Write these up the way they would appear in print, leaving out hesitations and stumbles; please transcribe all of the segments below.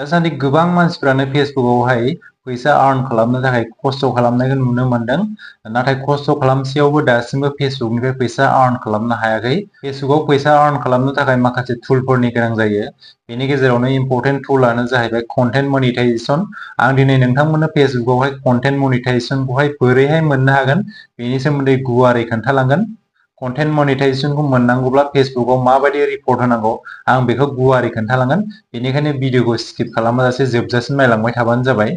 दासान्दि गोबां मानसिफ्रानो फेसबुकआवहाय फैसा आर्न खालामनो थाखाय खस्थ' खालामनायखौ नुनो मोनदों। नाथाय खस्थ' खालामसेयावबो दासिमबो फेसबुकनिफ्राय फैसा आर्न खालामनो हायाखै। फेसबुकआव फैसा आर्न खालामनो थाखाय माखासे टुलफोरनि गोनां जायो। बेनि गेजेरावनो इम्परटेन्ट टुलानो जाहैबाय कन्टेन्ट मनिटाइजेसन। आं दिनै नोंथांमोननो फेसबुकआवहाय कन्टेन्ट मनिटाइजेसनखौहाय बोरैहाय मोननो हागोन बेनि सोमोन्दै गुवारै खोन्थालांगोन। कन्टेन्ट मनिटाइजेसनखौ मोननांगौब्ला फेसबुकआव माबायदि रिपर्ट होनांगौ आं बेखौ गुवारै खोन्थालांगोन। बेनिखायनो भिडिअखौ स्किप खालामाजासे जोबजासिम नायलांबाय थाबानो जाबाय।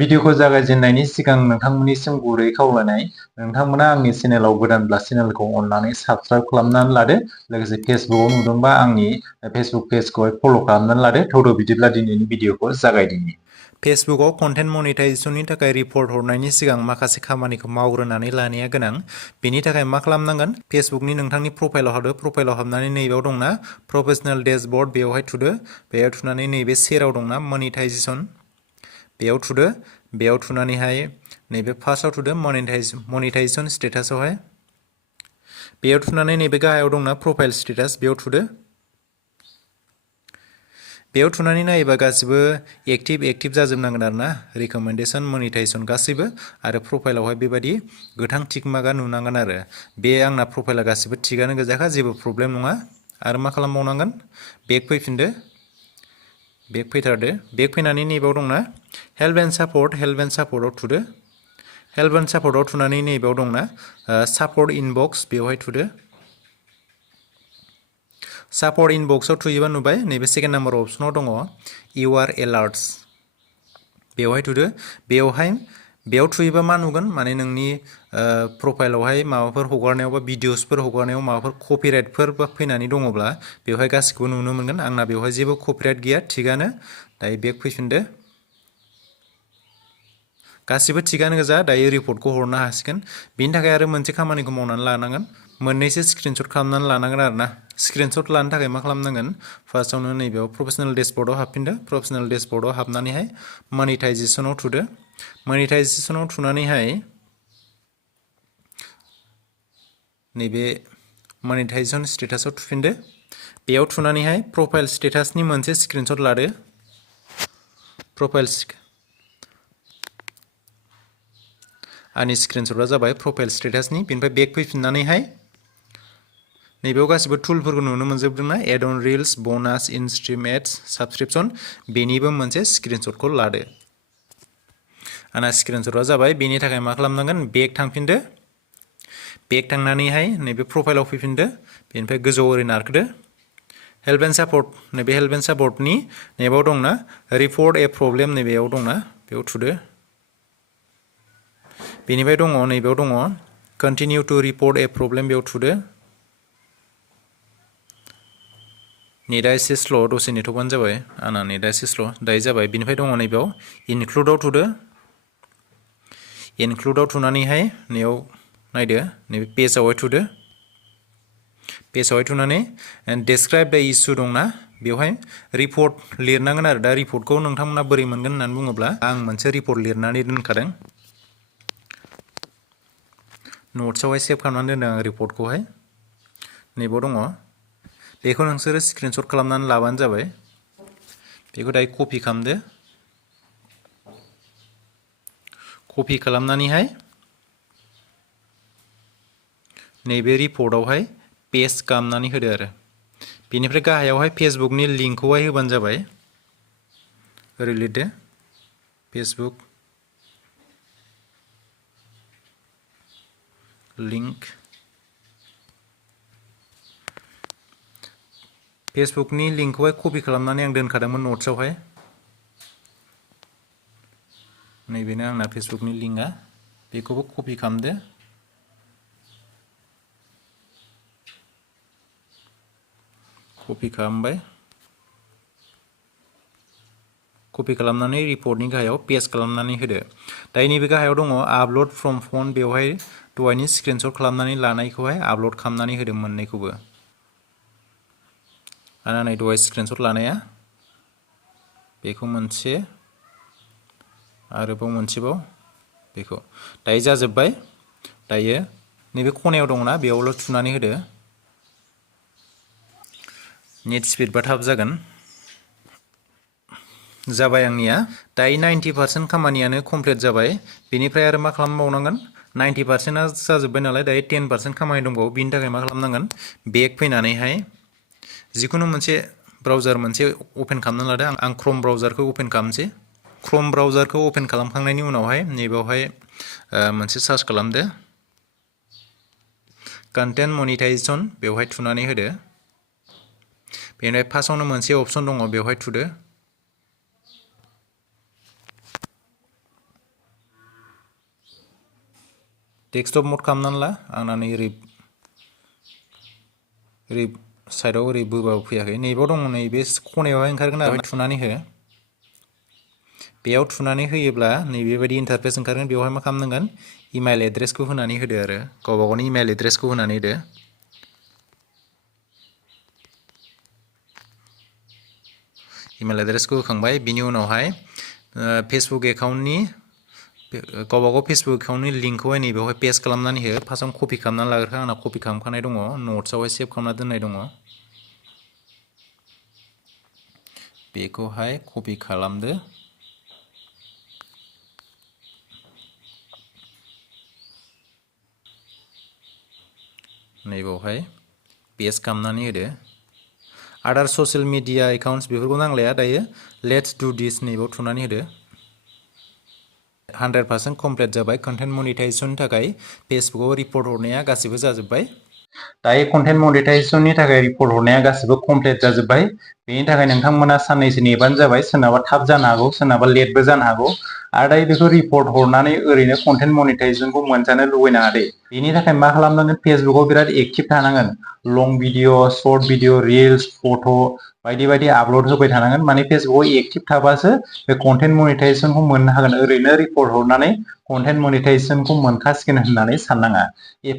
भिडिअखौ जागायजेननायनि सिगां नोंथांमोननिसिम गुरै खावलायनाय, नोंथांमोना आंनि चेनेलाव गोदानब्ला चेनेलखौ अननानै साबस्क्राइब खालामनानै लादो। लोगोसे फेसबुकआव नुदोंबा आंनि फेसबुक पेजखौहाय फल' खालामनानै लादो। थौदो बिदिब्ला दिनैनि भिडिअखौ जागायदिनि। फेसबुकआव कन्टेन्ट मनिटाइजेसननि थाखाय रिपर्ट हरनायनि सिगां माखासे खामानिखौ मावग्रोनानै लानाया गोनां। बेनि थाखाय मा खालामनांगोन, फेसबुकनि नोंथांनि प्रफाइलाव हाबदो। प्रफाइलाव हाबनानै नैबेयाव दंना प्रफेसनेल डेशबर्ड, बेवहाय थुदो। बेयाव थुनानै नैबे सेराव दंना मनिटाइजेसन, बेयाव थुदो। बेयाव थुनानैहाय नैबे फार्स्टआव थुदो मनिटाइजेसन स्टेटासआवहाय। बेयाव थुनानै नैबे गाहायाव दंना प्रफाइल स्टेटास, बेयाव थुदो। बेयाव थुनानै नायोबा गासिबो एक्टिभ जाजोबनांगोन आरो ना, रिकमेन्डेसन मनिटाइजेसन गासैबो। आरो प्रफाइलावहाय बेबायदि गोथां टिक मार्कआ नुनांगोन आरो। बे आंना प्रफाइला गासिबो थिगानो गोजाखा, जेबो प्रब्लेम नङा। आरो मा खालामबावनांगोन, बेक फैफिनदो, बेक फैथारदो। बेक फैनानै नैबाव दंना हेल्प एन्ड सापर्टआव थुदो। हेल्प एन्ड सापर्टआव थुनानै नैबाव दंना सापर्ट इनबक्स, बेवहाय थुदो। सापर्ट इनबक्सआव थुयोबा नुबाय नैबे सेकेन्ड नाम्बार अपसनाव दङ इउआर एलार्टस, बेवहाय थुदो। बेयाव थुयोबा मा नुगोन, माने नोंनि प्रफाइलावहाय माबाफोर हगारनायाव बा भिडिअसफोर हगारनायाव माबाफोर कपिराइटफोर फैनानै दङब्ला बेवहाय गासिखौबो नुनो मोनगोन। आंना बेवहाय जेबो कपिराइट गैया, थिगानो। दायो बेक फैफिनदो। गासिबो थिगानो गोजा। दायो रिपर्टखौ हरनो हासिगोन। बेनि थाखाय आरो मोनसे खामानिखौ मावनानै लानांगोन, मोननैसो स्क्रिनशट खालामनानै लानांगोन आरो ना। स्क्रिनशट लानो थाखाय मा खालामनांगोन, फार्स्टआवनो नैबेयाव प्रफेसनेल डेशबर्डआव हाबफिनदो। प्रफेसनेल डेशबर्डआव हाबनानैहाय मनिटाइजेसनाव थुदो। मनिटाइजेसनाव थुनानैहाय नैबे मनिटाइजेसन स्टेटासआव थुफिनदो। बेयाव थुनानैहाय प्रफाइल स्टेटासनि मोनसे स्क्रिनशट लादो। आंनि स्क्रिनशटआ जाबाय प्रफाइल स्टेटासनि। बेनिफ्राय बेक फैफिननानैहाय नैबेयाव गासिबो टुलफोरखौ नुनो मोनजोबदोंना, एड अन रिल्स, बनास, इनस्ट्रिम एड्स, साबसक्रिपसन, बेनिबो मोनसे स्क्रिनशटखौ लादो। आंना स्क्रिनशटआ जाबाय। बेनि थाखाय मा खालामनांगोन, बेक थांफिनदो। बेक थांनानैहाय नैबे प्रफाइलाव फैफिनदो। बेनिफ्राय गोजौआव ओरै नारखोदो। हेल्प एन्ड सापर्ट, नैबे हेल्प एन्ड सापर्टनि नैबाव दंना रिपर्ट ए प्रब्लेम, नैबेयाव दंना, बेयाव थुदो। बेनिफ्राय दङ नैबेयाव दङ कन्टिनिउ टु रिपर्ट ए प्रब्लेम, बेयाव थुदो। नेटआ एसे स्ल', दसे नेटवानो जाबाय। आंना नेटआ एसे स्ल', दायो जाबाय। बेनिफ्राय दङ नैबेयाव इनक्लुडआव थुदो। इनक्लुडआव थुनानैहाय नैयाव नायदो, नैबे पेजआवहाय थुदो। पेजआवहाय थुनानै डेसक्राइब द इस्यु दंना, बेवहाय रिपर्ट लिरनांगोन आरो। दा रिपर्टखौ नोंथांमोना बोरै मोनगोन होननानै बुङोब्ला आं मोनसे रिपर्ट लिरनानै दोनखादों। नट्सआवहाय सेभ खालामनानै दोनदों आं रिपर्टखौहाय। नैबाव दङ, बेखौ नोंसोरो स्क्रिनशट खालामनानै लाबानो जाबाय। बेखौ दायो कपि खालामदो। कपि खालामनानैहाय नैबे रिपर्टआवहाय पेस्ट खालामनानै होदो आरो। बेनिफ्राय गाहायावहाय फेसबुकनि लिंकखौहाय होबानो जाबाय। ओरै लिरदो, फेसबुक लिंक। फेसबुकनि लिंकखौहाय कपि खालामनानै आं दोनखादोंमोन नट्सआवहाय। नैबेनो आंना फेसबुकनि लिंकआ, बेखौबो कपि खालामदो। कपि खालामबाय। कपि खालामनानै रिपर्टनि गाहायाव पेस्ट खालामनानै होदो। दायो नैबे गाहायाव दङ आपल'ड फ्रम फन, बेवहाय दहायनि स्क्रिनशट खालामनानै लानायखौहाय आपल'ड खालामनानै होदो मोननैखौबो। आंना नै दहाय स्क्रिनशट लानाया, बेखौ मोनसे, आरोबाव मोनसेबाव बेखौ। दायो जाजोब्बाय। दायो नैबे खनायाव दंना, बेयावल' थुनानै होदो। नेट स्पिडबा थाब जागोन। जाबाय आंनिया दायो 90% खामानियानो कमप्लिट जाबाय बेनिफ्राय आरो मा खालामबावनांगोन 90%आ जाजोब्बाय नालाय दायो 10% खामानि दंबावो बिनि थाखाय मा खालामनांगोन बेक फैनानैहाय जिखुनु मोनसे ब्राउजार मोनसे ओपन खालामना लादो आं क्रोम ब्राउजारखौ ओपन खालामसै क्रोम ब्राउजारखौ ओपन खालामखांनायनि उनावहाय नैबेवहाय मोनसे सार्च खालामदो कन्टेन्ट मनिटाइजेशन बेवहाय थुनानै होदो बेनिफ्राय फार्स्टआवनो मोनसे अपशन दङ बेवहाय थुदो डेस्कटप मड खालामनानै ला आंना नै ओरै साइडआव ओरै बोबाबो फैयाखै नैबाव दङ नैबे खनायावहाय ओंखारगोन आरो थुनानै हो बेयाव थुनानै होयोब्ला नैबेबायदि इन्टारफेस ओंखारगोन बेवहाय मा खालामनांगोन इमेल एड्रेसखौ होनानै होदो आरो गावबा गावनि इमेल एड्रेसखौ होनानै होदो इमेल एड्रेसखौ होखांबाय बिनि उनावहाय फेसबुक एकाउन्टनि गावबा गाव फेसबुक एकाउन्टनि लिंकखौहाय नैबेवहाय पेस्ट खालामनानै हो फार्स्टआव कपि खालामनानै लाग्रोखा आंना कपि खालामखानाय दङ नट्सआवहाय सेभ खालामना दोननाय दङ बेखौहाय कपि खालामदो नैबावहाय पेस्ट खालामनानै होदो आदार ससियेल मिडिया एकाउन्ट्स बेफोरखौ नांलाया दायो लेट्स डु दिस नैबाव थुनानै होदो 100% कमप्लिट जाबाय कन्टेन्ट मनिटाइजेशननि थाखाय फेसबुकआव रिपर्ट हरनाया गासिबो जाजोब्बाय दायो कन्टेन्ट मनिटाइजेशननि थाखाय रिपर्ट हरनाया गासिबो कमप्लिट जाजोब्बाय बेनि थाखाय नोंथांमोना साननैसो नेबानो जाबाय सोरनाबा थाब जानो हागौ सोरनाबा लेटबो जानो हागौ आरो दायो बेखौ रिपर्ट हरनानै ओरैनो कन्टेन्ट मनिटाइजेशनखौ मोनजानो लुबैनाङा दे बेनि थाखाय मा खालामनांगोन फेसबुकआव बिराद एक्टिभ थानांगोन लं भिडिअ शर्ट भिडिअ रिल्स फट' बायदि बायदि आपल'ड होबाय थानांगोन माने फेसबुकआव एक्टिभ थाबासो बे कन्टेन्ट मनिटाइजेशनखौ मोननो हागोन ओरैनो रिपर्ट हरनानै कन्टेन्ट मनिटाइजेशनखौ मोनखासिगोन होननानै साननाङा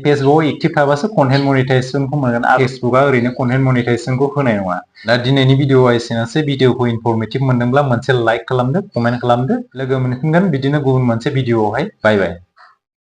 फेसबुकआव एक्टिभ थाबासो कन्टेन्ट मनिटाइजेशनखौ मोनगोन आरो फेसबुकआ ओरैनो कन्टेन्ट मनिटाइजेशनखौ होनाय नङा दा दिनैनि भिडिअआ एसेनोसै भिडिअखौ इनफरमेटिभ मोनदोंब्ला मोनसे लाइक खालामदो कमेन्ट खालामदो लोगो मोनफिनगोन बिदिनो गुबुन मोनसे भिडिअआवहाय बाय बाय